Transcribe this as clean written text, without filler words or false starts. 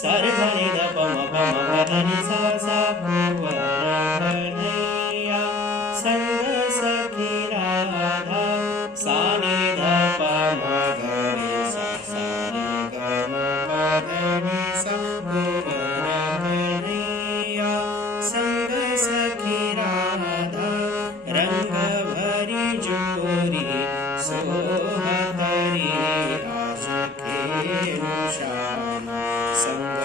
सारे सा नि ध प म ध नि सा सा कुंवर कन्हैया संग सखी राधा सा नि ध प म ग रे सा नि ग म प ध नि सा कुंवर कन्हैया संग सखी राधा रंग भरी जोरी सोहतरी आज खेलु श्याम संग